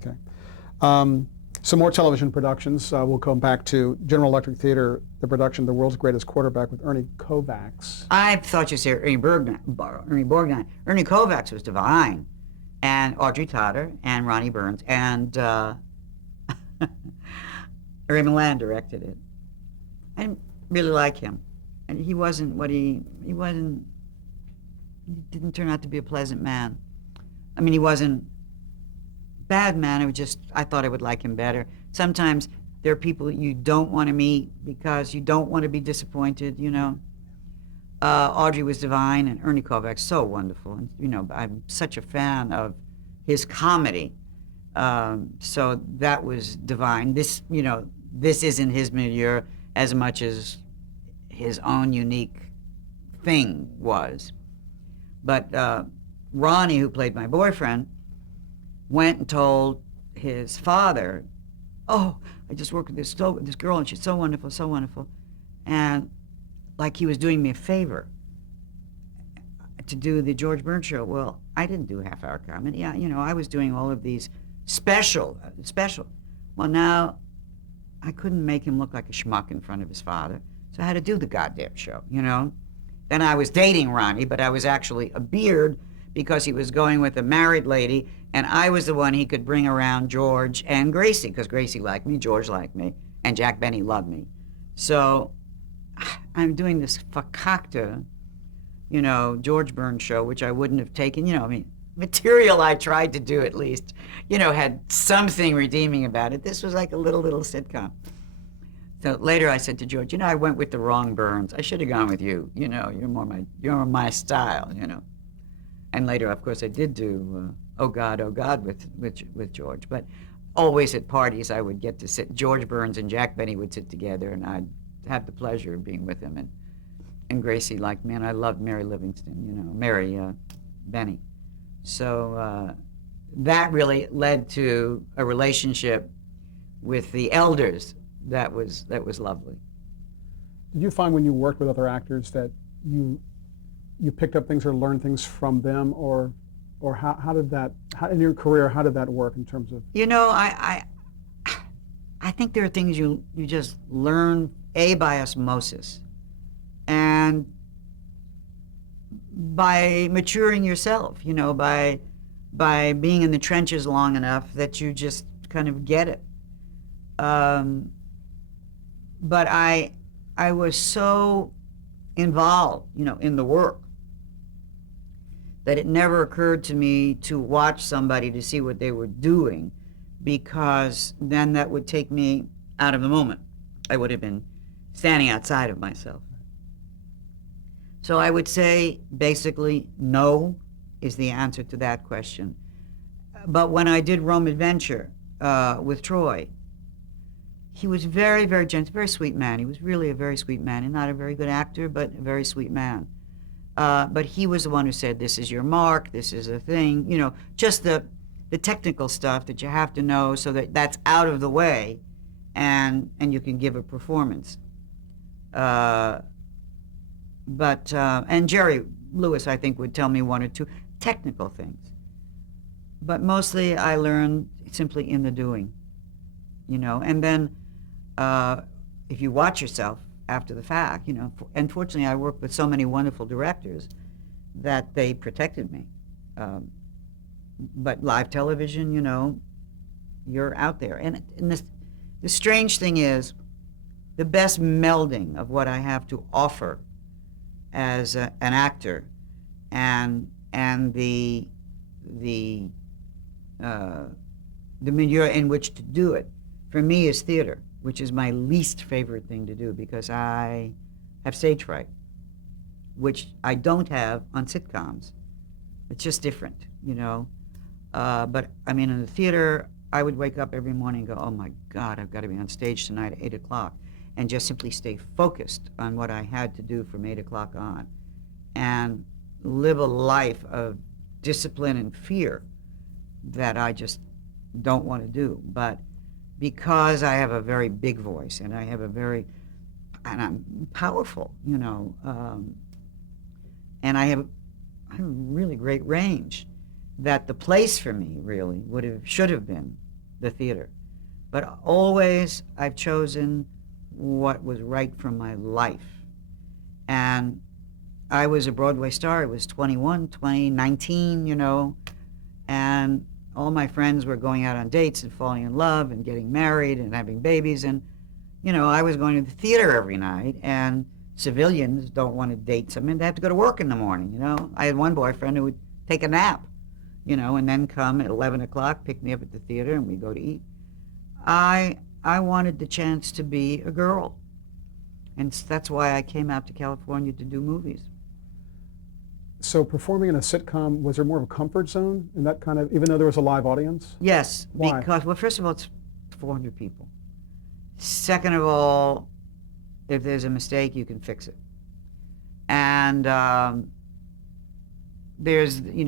Okay. Some more television productions. We'll come back to General Electric Theater, the production The World's Greatest Quarterback with Ernie Kovacs. I thought you'd say Ernie Borgnine. Ernie Kovacs was divine, and Audrey Totter, and Ronnie Burns, and Ray Milland directed it. I didn't really like him, and he wasn't what he wasn't. He didn't turn out to be a pleasant man. I mean, he wasn't a bad man. It was just I thought I would like him better. Sometimes there are people that you don't want to meet because you don't want to be disappointed. You know. Audrey was divine, and Ernie Kovacs so wonderful, and you know I'm such a fan of his comedy. So that was divine. This, you know, this isn't his milieu as much as his own unique thing was. But Ronnie, who played my boyfriend, went and told his father, "Oh, I just worked with this girl, and she's so wonderful," and like he was doing me a favor to do the George Burns show. Well, I didn't do half-hour comedy. Yeah, you know, I was doing all of these special. Well, now I couldn't make him look like a schmuck in front of his father, so I had to do the goddamn show, you know? Then I was dating Ronnie, but I was actually a beard because he was going with a married lady, and I was the one he could bring around George and Gracie, because Gracie liked me, George liked me, and Jack Benny loved me. So I'm doing this fakakta, you know, George Burns show, which I wouldn't have taken, you know, I mean, material I tried to do at least, you know, had something redeeming about it. This was like a little sitcom. So later I said to George, you know, I went with the wrong Burns. I should have gone with you. You know, you're my style, you know. And later, of course, I did do Oh God, with George. But always at parties, I would get to sit. George Burns and Jack Benny would sit together, and I'd have the pleasure of being with him. And Gracie liked me, and I loved Mary Livingston, you know, Mary Benny. So that really led to a relationship with the elders that was lovely. Did you find when you worked with other actors that you picked up things or learned things from them, or how did that, in your career, how did that work in terms of? You know, I think there are things you just learn by osmosis, and by maturing yourself, you know, by being in the trenches long enough that you just kind of get it. But I was so involved, you know, in the work that it never occurred to me to watch somebody to see what they were doing, because then that would take me out of the moment. I would have been standing outside of myself. So I would say basically no is the answer to that question. But when I did Rome Adventure with Troy, he was very, very gentle, very sweet man. He was really a very sweet man, and not a very good actor, but a very sweet man. But he was the one who said, this is your mark, this is a thing, you know, just the technical stuff that you have to know so that that's out of the way, and you can give a performance. And Jerry Lewis, I think, would tell me one or two technical things. But mostly I learned simply in the doing, you know. And then if you watch yourself after the fact, you know, and fortunately I worked with so many wonderful directors that they protected me. But live television, you know, you're out there. And the strange thing is, the best melding of what I have to offer as an actor and the milieu in which to do it, for me, is theater, which is my least favorite thing to do because I have stage fright, which I don't have on sitcoms. It's just different, you know. But I mean, in the theater, I would wake up every morning and go, oh my God, I've got to be on stage tonight at 8 o'clock, and just simply stay focused on what I had to do from 8 o'clock on, and live a life of discipline and fear that I just don't want to do. But because I have a very big voice, and and I'm powerful, you know, and I have a really great range, that the place for me really should have been the theater. But always I've chosen what was right for my life. And I was a Broadway star. I was 21, 20, 19, you know, and all my friends were going out on dates and falling in love and getting married and having babies. And, you know, I was going to the theater every night, and civilians don't want to date someone. They have to go to work in the morning, you know. I had one boyfriend who would take a nap, you know, and then come at 11 o'clock, pick me up at the theater, and we'd go to eat. I wanted the chance to be a girl. And that's why I came out to California to do movies. So performing in a sitcom, was there more of a comfort zone in that kind of, even though there was a live audience? Yes, Why? because, well, first of all, it's 400 people. Second of all, if there's a mistake, you can fix it. And there's you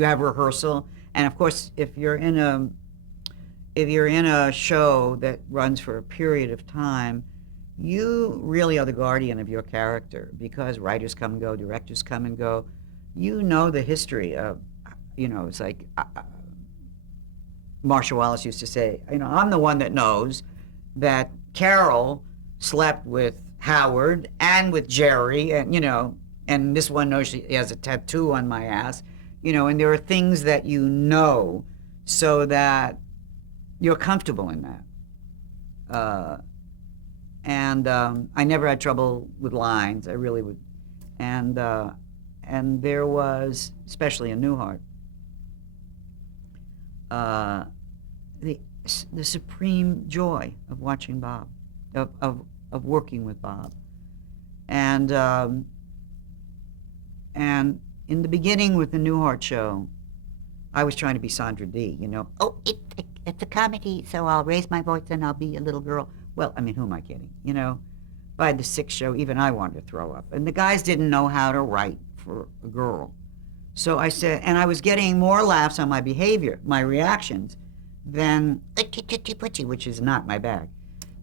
have rehearsal, and of course, if you're in a show that runs for a period of time, you really are the guardian of your character, because writers come and go, directors come and go. You know the history of, you know, it's like Marsha Wallace used to say, you know, I'm the one that knows that Carol slept with Howard and with Jerry, and, you know, and this one knows she has a tattoo on my ass, you know, and there are things that you know so that you're comfortable in that. I never had trouble with lines. I really would. And there was, especially in Newhart, the supreme joy of watching Bob, of working with Bob. And in the beginning with the Newhart show, I was trying to be Sandra Dee, you know. Oh, it's a comedy, so I'll raise my voice and I'll be a little girl. Well, I mean, who am I kidding, you know? By the sixth show, even I wanted to throw up. And the guys didn't know how to write for a girl. So I said, and I was getting more laughs on my behavior, my reactions, than which is not my bag.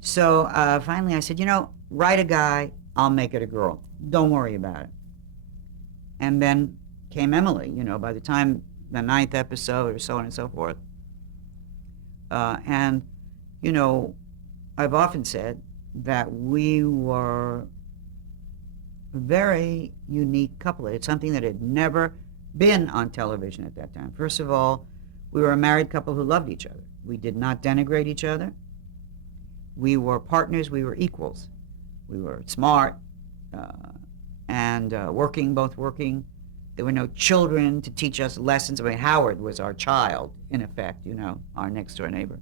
So finally I said, you know, write a guy, I'll make it a girl. Don't worry about it. And then came Emily, you know, by the time the 9th episode or so on and so forth. And, you know, I've often said that we were a very unique couple. It's something that had never been on television at that time. First of all, we were a married couple who loved each other. We did not denigrate each other. We were partners. We were equals. We were smart and both working. There were no children to teach us lessons. I mean, Howard was our child, in effect, you know, our next-door neighbor.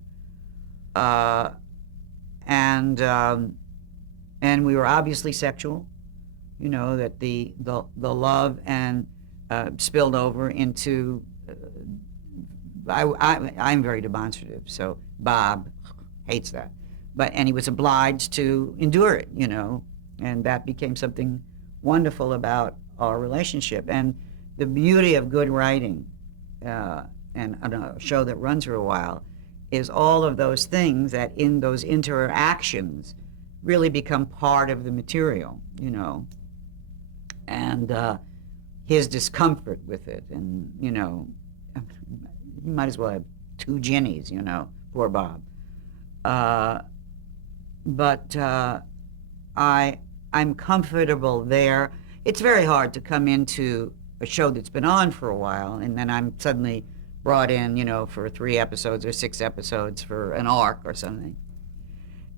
And we were obviously sexual, you know, that the love and spilled over into, I'm very demonstrative, so Bob hates that. And he was obliged to endure it, you know, and that became something wonderful about our relationship. And the beauty of good writing and a show that runs for a while is all of those things that in those interactions really become part of the material, you know. And his discomfort with it, and, you know, you might as well have 2 Ginnies, you know, poor Bob. But I'm comfortable there. It's very hard to come into a show that's been on for a while, and then I'm suddenly brought in, you know, for 3 episodes or 6 episodes for an arc or something.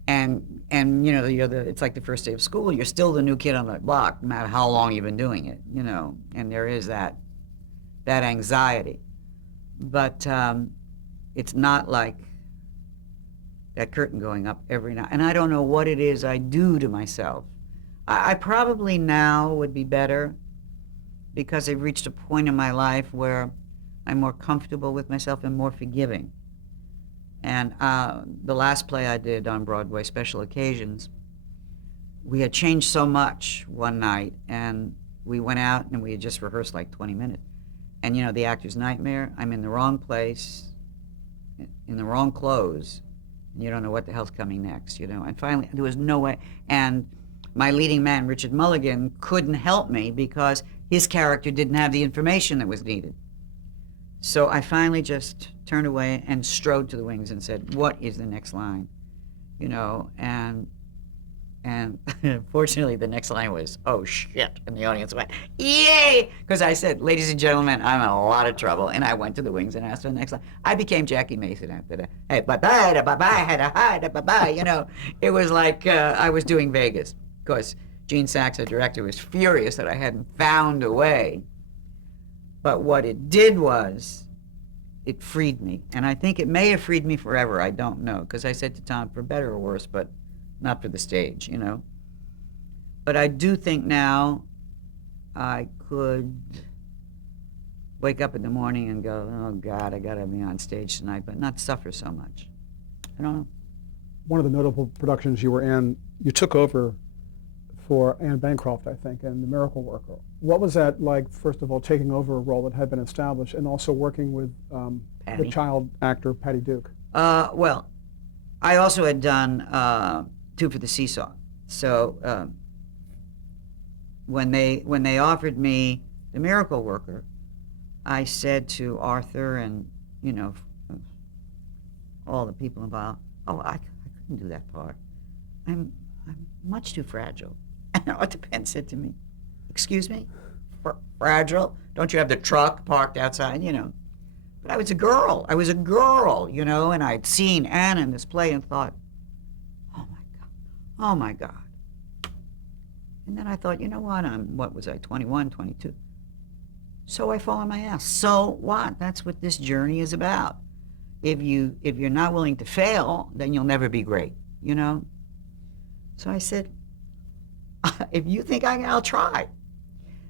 And you know, it's like the first day of school. You're still the new kid on the block, no matter how long you've been doing it, you know. And there is that anxiety. But it's not like that curtain going up every night. And I don't know what it is I do to myself. I probably now would be better because I've reached a point in my life where I'm more comfortable with myself and more forgiving. And the last play I did on Broadway, Special Occasions, we had changed so much one night, and we went out and we had just rehearsed like 20 minutes. And, you know, the actor's nightmare, I'm in the wrong place, in the wrong clothes, and you don't know what the hell's coming next, you know. And finally, there was no way. And my leading man, Richard Mulligan, couldn't help me because his character didn't have the information that was needed. So I finally just turned away and strode to the wings and said, "What is the next line?" You know, and fortunately the next line was, "Oh shit," and the audience went, "Yay!" Because I said, "Ladies and gentlemen, I'm in a lot of trouble," and I went to the wings and asked for the next line. I became Jackie Mason after that. Hey, bye bye, bye bye, bye bye. You know, it was like I was doing Vegas. Because Gene Sachs, the director, was furious that I hadn't found a way. But what it did was, it freed me. And I think it may have freed me forever. I don't know. Because I said to Tom, for better or worse, but not for the stage, you know. But I do think now I could wake up in the morning and go, oh, God, I got to be on stage tonight, but not suffer so much. I don't know. One of the notable productions you were in, you took over for Anne Bancroft, I think, and The Miracle Worker. What was that like, first of all, taking over a role that had been established and also working with the child actor, Patty Duke? Well, I also had done Two for the Seesaw. So when they offered me The Miracle Worker, I said to Arthur and, you know, all the people involved, oh, I couldn't do that part. I'm much too fragile. And Arthur Penn said to me, excuse me? Fragile? Don't you have the truck parked outside, you know? But I was a girl. I was a girl, you know, and I'd seen Anne in this play and thought, oh, my God. Oh, my God. And then I thought, you know what? What was I, 21, 22? So I fall on my ass. So what? That's what this journey is about. If you're not willing to fail, then you'll never be great, you know? So I said, if you think I'll try.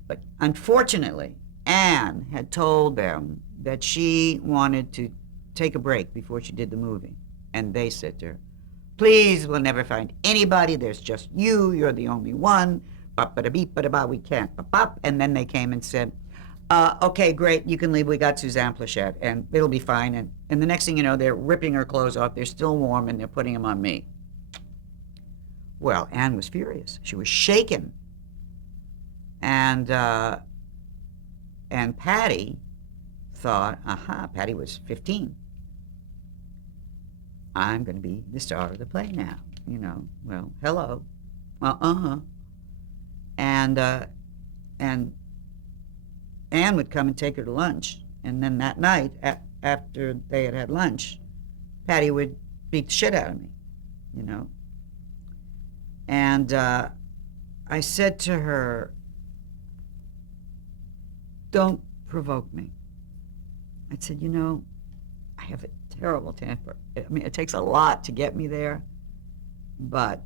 But unfortunately, Anne had told them that she wanted to take a break before she did the movie. And they said to her, please, we'll never find anybody. There's just you. You're the only one. Ba-ba-da-beep-ba-da-ba, we can't. Ba-bop. And then they came and said, okay, great, you can leave. We got Suzanne Pleshette, and it'll be fine. And the next thing you know, they're ripping her clothes off. They're still warm, and they're putting them on me. Well, Anne was furious. She was shaken. And Patty thought, aha, Patty was 15. I'm going to be the star of the play now, you know. Well, hello. Well, And Anne would come and take her to lunch. And then that night, after they had lunch, Patty would beat the shit out of me, you know. And I said to her, don't provoke me. I said, you know, I have a terrible temper. I mean, it takes a lot to get me there, but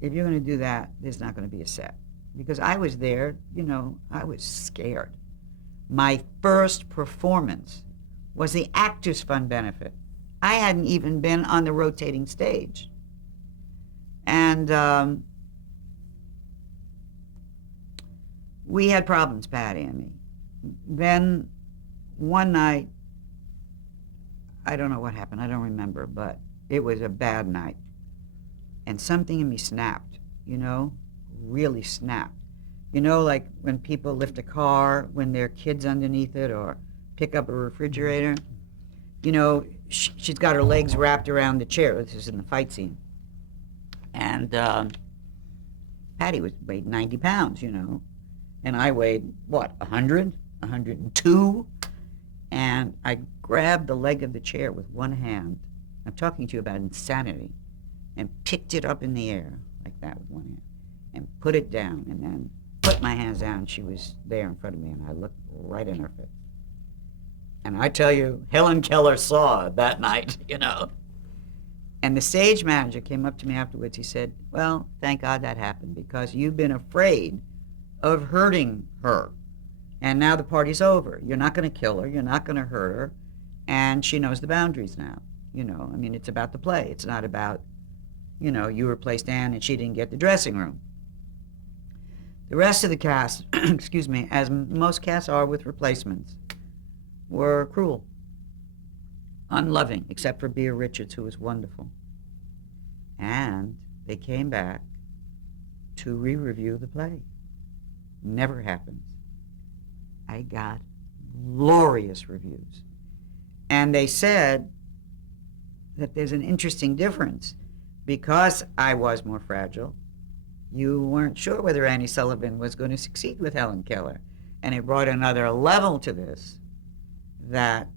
if you're going to do that, there's not going to be a set. Because I was there, you know, I was scared. My first performance was the Actors Fund benefit. I hadn't even been on the rotating stage. And we had problems, Patty and me. Then one night, I don't know what happened, I don't remember, but it was a bad night. And something in me snapped, you know, really snapped. You know, like when people lift a car when there are kids underneath it or pick up a refrigerator. You know, she's got her legs wrapped around the chair. This is in the fight scene. And Patty weighed 90 pounds, you know. And I weighed, what, 100, 102? And I grabbed the leg of the chair with one hand. I'm talking to you about insanity. And picked it up in the air, like that with one hand. And put it down, and then put my hands down. She was there in front of me, and I looked right in her face. And I tell you, Helen Keller saw that night, you know. And the stage manager came up to me afterwards. He said, well, thank God that happened, because you've been afraid of hurting her. And now the party's over. You're not going to kill her. You're not going to hurt her. And she knows the boundaries now. You know, I mean, it's about the play. It's not about, you know, you replaced Anne and she didn't get the dressing room. The rest of the cast, excuse me, as most casts are with replacements, were cruel, unloving, except for Bea Richards, who was wonderful. And they came back to re-review the play. Never happens. I got glorious reviews. And they said that there's an interesting difference. Because I was more fragile, you weren't sure whether Annie Sullivan was going to succeed with Helen Keller. And it brought another level to this that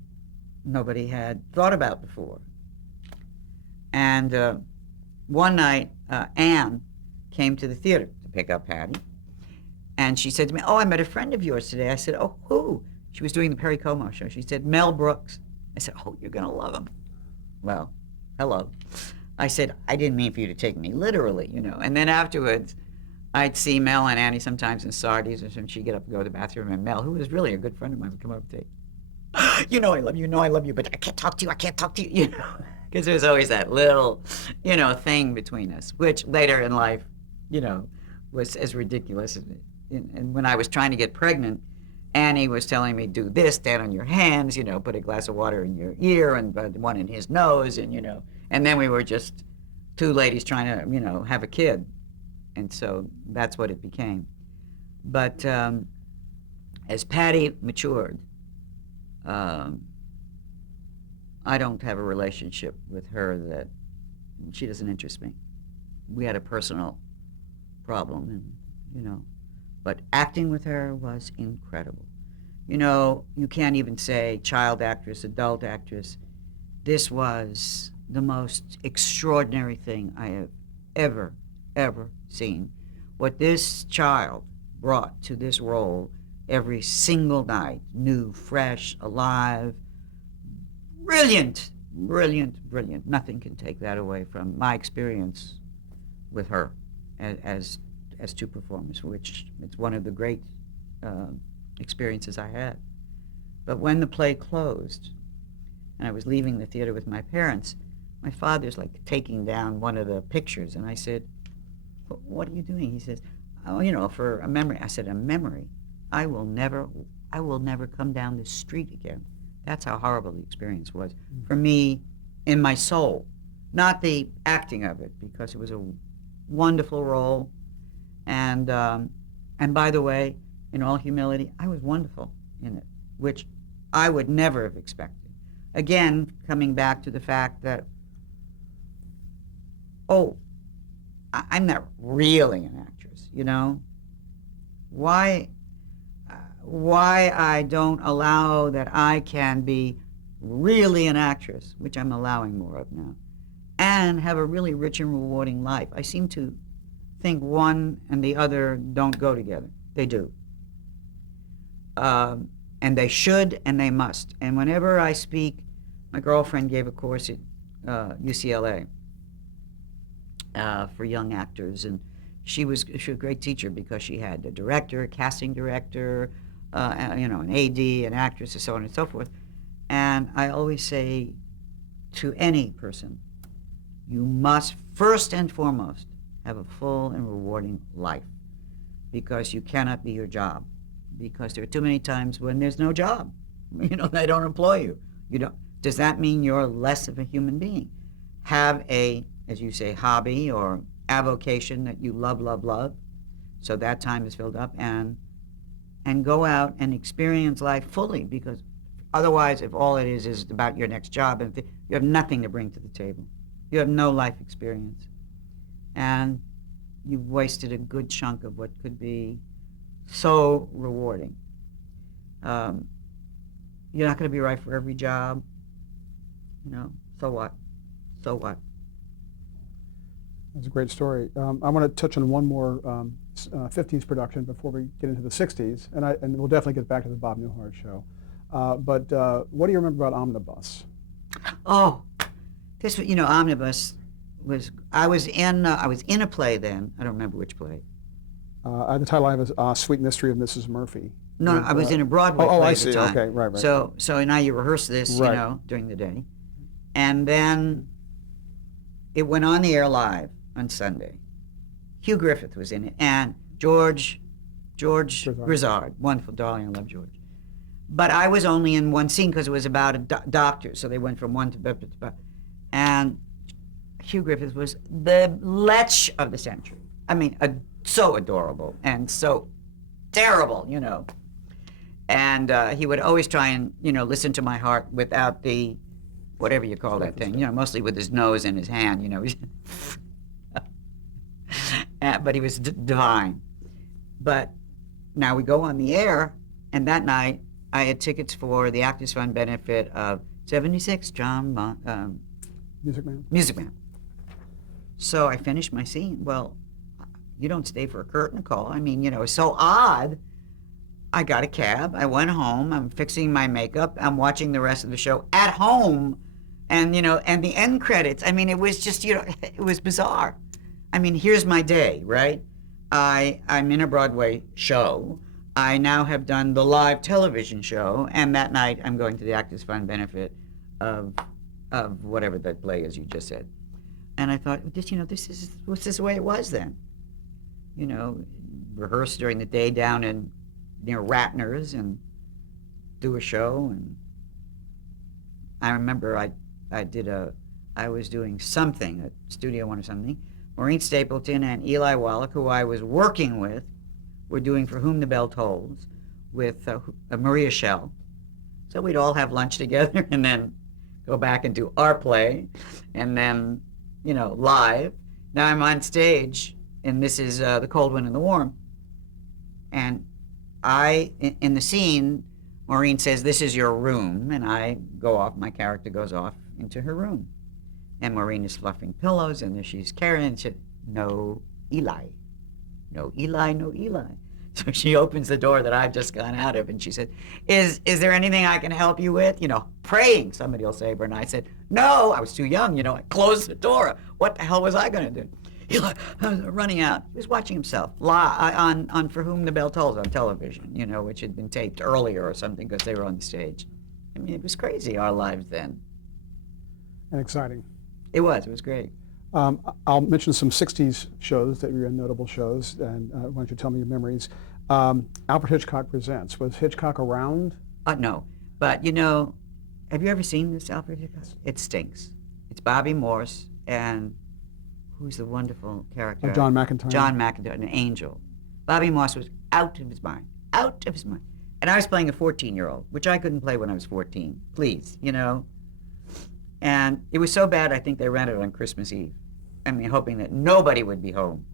nobody had thought about before. And one night, Anne came to the theater to pick up Patty. And she said to me, "Oh, I met a friend of yours today." I said, "Oh, who?" She was doing the Perry Como show. She said, "Mel Brooks." I said, "Oh, you're going to love him." Well, hello. I said, "I didn't mean for you to take me literally, you know." And then afterwards, I'd see Mel and Annie sometimes in Sardi's or something. She'd get up and go to the bathroom, and Mel, who was really a good friend of mine, would come up and say, "You know I love you, but I can't talk to you, you know." Because there was always that little, you know, thing between us, which later in life, you know, was as ridiculous. And when I was trying to get pregnant, Annie was telling me, "Do this, stand on your hands, you know, put a glass of water in your ear and one in his nose," and, you know. And then we were just two ladies trying to, you know, have a kid. And so that's what it became. But as Patty matured, I don't have a relationship with her that she doesn't interest me. We had a personal problem, and, you know. But acting with her was incredible. You know, you can't even say child actress, adult actress. This was the most extraordinary thing I have ever seen. What this child brought to this role every single night, new, fresh, alive, brilliant. Nothing can take that away from my experience with her as two performers, which it's one of the great experiences I had. But when the play closed, and I was leaving the theater with my parents, my father's like taking down one of the pictures, and I said, "What are you doing?" He says, "Oh, you know, for a memory." I said, "A memory? I will never come down this street again." That's how horrible the experience was for me in my soul, not the acting of it, because it was a wonderful role. And by the way, in all humility, I was wonderful in it, which I would never have expected. Again, coming back to the fact that, I'm not really an actress, you know? Why I don't allow that I can be really an actress, which I'm allowing more of now, and have a really rich and rewarding life. I seem to think one and the other don't go together. They do. And they should and they must. And whenever I speak, my girlfriend gave a course at UCLA for young actors, and she was a great teacher because she had a director, a casting director, you know, an AD, an actress, and so on and so forth. And I always say to any person, you must first and foremost have a full and rewarding life, because you cannot be your job. Because there are too many times when there's no job. You know, they don't employ you. You don't. Does that mean you're less of a human being? Have a, as you say, hobby or avocation that you love, so that time is filled up, and go out and experience life fully, because otherwise, if all it is about your next job, and you have nothing to bring to the table. You have no life experience. And you've wasted a good chunk of what could be so rewarding. You're not going to be right for every job. You know, so what? So what? That's a great story. I want to touch on one more 50s production before we get into the 60s, and we'll definitely get back to the Bob Newhart show. But what do you remember about Omnibus? Oh, this, you know, Omnibus was, I was in a play then. I don't remember which play. The title I have is Sweet Mystery of Mrs. Murphy. No, I was in a Broadway play I at see. the time. Okay, right. So now you rehearse this, right. You know, during the day. And then it went on the air live on Sunday. Hugh Griffith was in it, and George Grizzard. Wonderful, darling, I love George. But I was only in one scene because it was about a doctor, so they went from one to... And Hugh Griffith was the lech of the century. I mean, so adorable and so terrible, you know. And he would always try and, listen to my heart without the, whatever you call that thing, mostly with his nose and his hand. But he was divine. But now we go on the air, and that night I had tickets for the Actors Fund benefit of 76 Music Man. Music Man. So I finished my scene. Well, you don't stay for a curtain call. I mean, it's so odd. I got a cab. I went home. I'm fixing my makeup. I'm watching the rest of the show at home. And, and the end credits. I mean, it was just, it was bizarre. I mean, here's my day, right? I'm in a Broadway show. I now have done the live television show. And that night, I'm going to the Actors Fund benefit of whatever that play is you just said. And I thought, this is the way it was then. Rehearse during the day down in near Ratner's and do a show. And I remember I was doing something at Studio One or something. Maureen Stapleton and Eli Wallach, who I was working with, were doing For Whom the Bell Tolls with Maria Schell. So we'd all have lunch together and then go back and do our play, and then, live. Now I'm on stage, and this is The Cold Wind and the Warm. And in the scene, Maureen says, "This is your room," and I go off, my character goes off into her room. And Maureen is fluffing pillows, and then she's carrying, and she said, "No, Eli. No, Eli, no, Eli." So she opens the door that I've just gone out of, and she said, is there anything I can help you with? Praying somebody will save her. And I said, no, I was too young, I closed the door. What the hell was I going to do? Eli, running out. He was watching himself on For Whom the Bell Tolls on television, which had been taped earlier or something because they were on the stage. I mean, it was crazy, our lives then. And exciting. It was great. I'll mention some 60s shows that were notable shows, and why don't you tell me your memories. Alfred Hitchcock Presents. Was Hitchcock around? No. But, have you ever seen this Alfred Hitchcock? It stinks. It's Bobby Morse and who's the wonderful character? John McIntyre. John McIntyre, an angel. Bobby Morse was out of his mind. Out of his mind. And I was playing a 14-year-old, which I couldn't play when I was 14. Please, And it was so bad, I think they ran it on Christmas Eve. I mean, hoping that nobody would be home.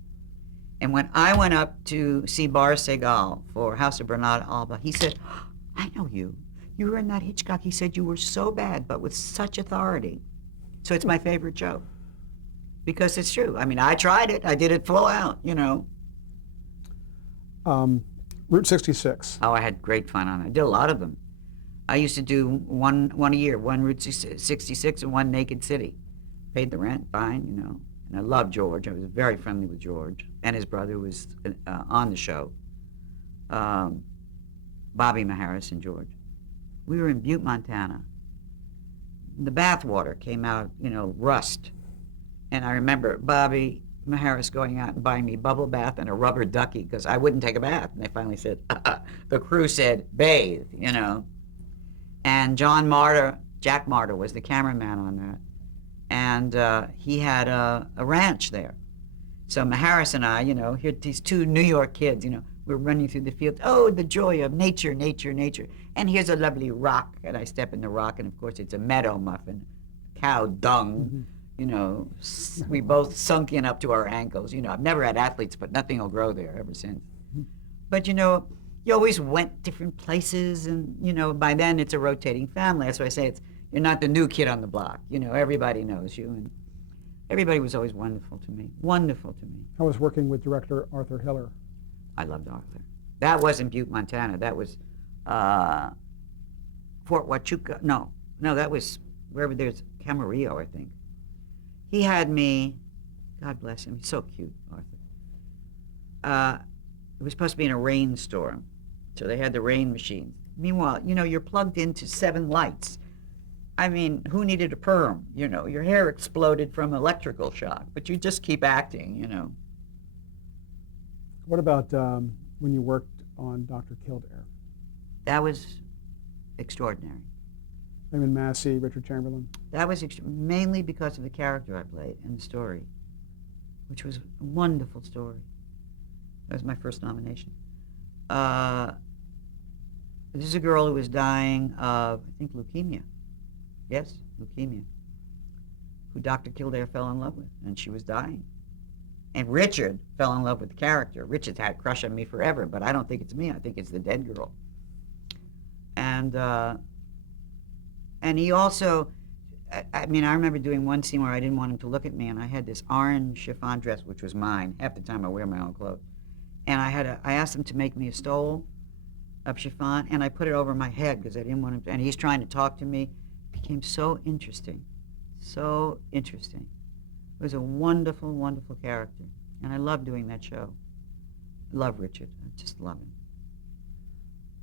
And when I went up to see Bar Segal for House of Bernard Alba, he said, "I know you. You were in that Hitchcock." He said, "You were so bad, but with such authority." So it's my favorite show. Because it's true. I mean, I tried it. I did it full out, Route 66. Oh, I had great fun on it. I did a lot of them. I used to do one a year, one Route 66 and one Naked City. Paid the rent, fine, And I loved George. I was very friendly with George. And his brother was on the show. Bobby Maharis and George. We were in Butte, Montana. The bathwater came out, rust. And I remember Bobby Maharis going out and buying me bubble bath and a rubber ducky because I wouldn't take a bath. And they finally said, the crew said, bathe, And Jack Martyr was the cameraman on that. And he had a ranch there. So Maharis and I, here these two New York kids, we're running through the field. Oh, the joy of nature, nature, nature. And here's a lovely rock. And I step in the rock, and of course it's a meadow muffin, cow dung. Mm-hmm. We both sunk in up to our ankles. I've never had athletes, but nothing will grow there ever since. But, you always went different places, and, by then it's a rotating family. That's why I say you're not the new kid on the block. Everybody knows you, and everybody was always wonderful to me. Wonderful to me. I was working with director Arthur Hiller. I loved Arthur. That wasn't Butte, Montana. That was Fort Huachuca. No, that was wherever there's Camarillo, I think. He had me, God bless him, he's so cute, Arthur. It was supposed to be in a rainstorm, so they had the rain machines. Meanwhile, you're plugged into 7 lights. I mean, who needed a perm? Your hair exploded from electrical shock, but you just keep acting, What about when you worked on Dr. Kildare? That was extraordinary. Raymond Massey, Richard Chamberlain? That was mainly because of the character I played and the story, which was a wonderful story. That was my first nomination. This is a girl who was dying of, I think, leukemia. Yes, leukemia. Who Dr. Kildare fell in love with, and she was dying. And Richard fell in love with the character. Richard's had a crush on me forever, but I don't think it's me. I think it's the dead girl. And he also, I mean, I remember doing one scene where I didn't want him to look at me, and I had this orange chiffon dress, which was mine. Half the time I wear my own clothes. And I asked him to make me a stole of chiffon, and I put it over my head because I didn't want him to, and he's trying to talk to me. It became so interesting. So interesting. It was a wonderful, wonderful character. And I love doing that show. I love Richard. I just love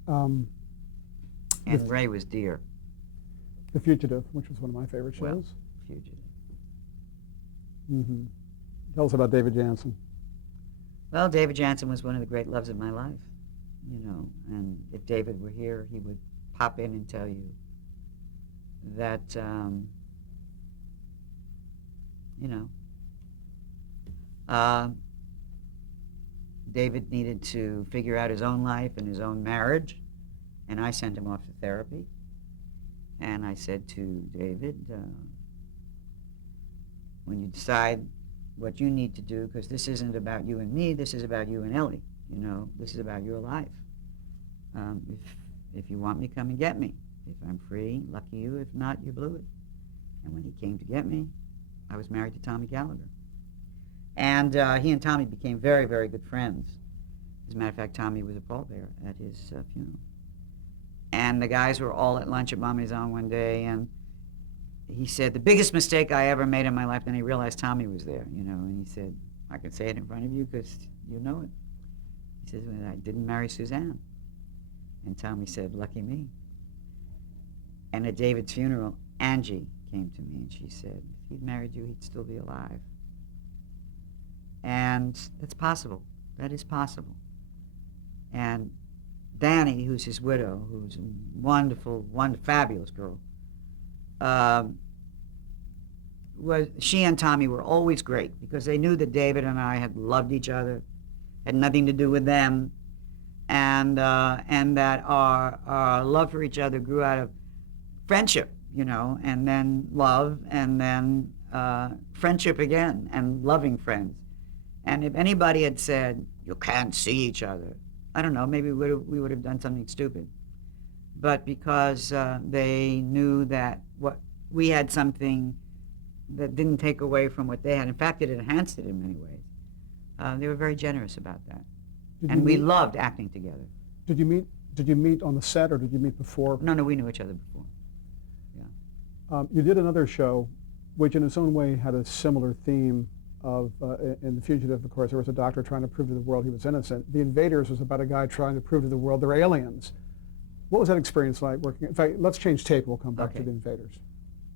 him. And Ray was dear. The Fugitive, which was one of my favorite shows. Well, Fugitive. Mm-hmm. Tell us about David Jansen. Well, David Jansen was one of the great loves of my life, you know. And if David were here, he would pop in and tell you that, you know, David needed to figure out his own life and his own marriage, and I sent him off to therapy. And I said to David, when you decide what you need to do, because this isn't about you and me, this is about you and Ellie, you know, this is about your life. If you want me, come and get me. If I'm free, lucky you. If not, you blew it. And when he came to get me, I was married to Tommy Gallagher. And he and Tommy became very, very good friends. As a matter of fact, Tommy was a pallbearer at his funeral. And the guys were all at lunch at Mommy's On one day, and he said, the biggest mistake I ever made in my life, then he realized Tommy was there, you know, and he said, I can say it in front of you because you know it. He says, well, I didn't marry Suzanne. And Tommy said, lucky me. And at David's funeral, Angie came to me and she said, if he'd married you, he'd still be alive. And that's possible. That is possible. And Danny, who's his widow, who's a wonderful, fabulous girl, she and Tommy were always great because they knew that David and I had loved each other, had nothing to do with them, and that our love for each other grew out of friendship, you know, and then love, and then friendship again, and loving friends. And if anybody had said, you can't see each other, I don't know, maybe we would have done something stupid. But because they knew that what we had something that didn't take away from what they had, in fact, it enhanced it in many ways, they were very generous about that. And we loved acting together. Did you meet on the set, or did you meet before? No, we knew each other before. Yeah. You did another show, which in its own way had a similar theme of, in The Fugitive, of course, there was a doctor trying to prove to the world he was innocent. The Invaders was about a guy trying to prove to the world they're aliens. What was that experience like working? In fact, let's change tape. We'll come back to The Invaders.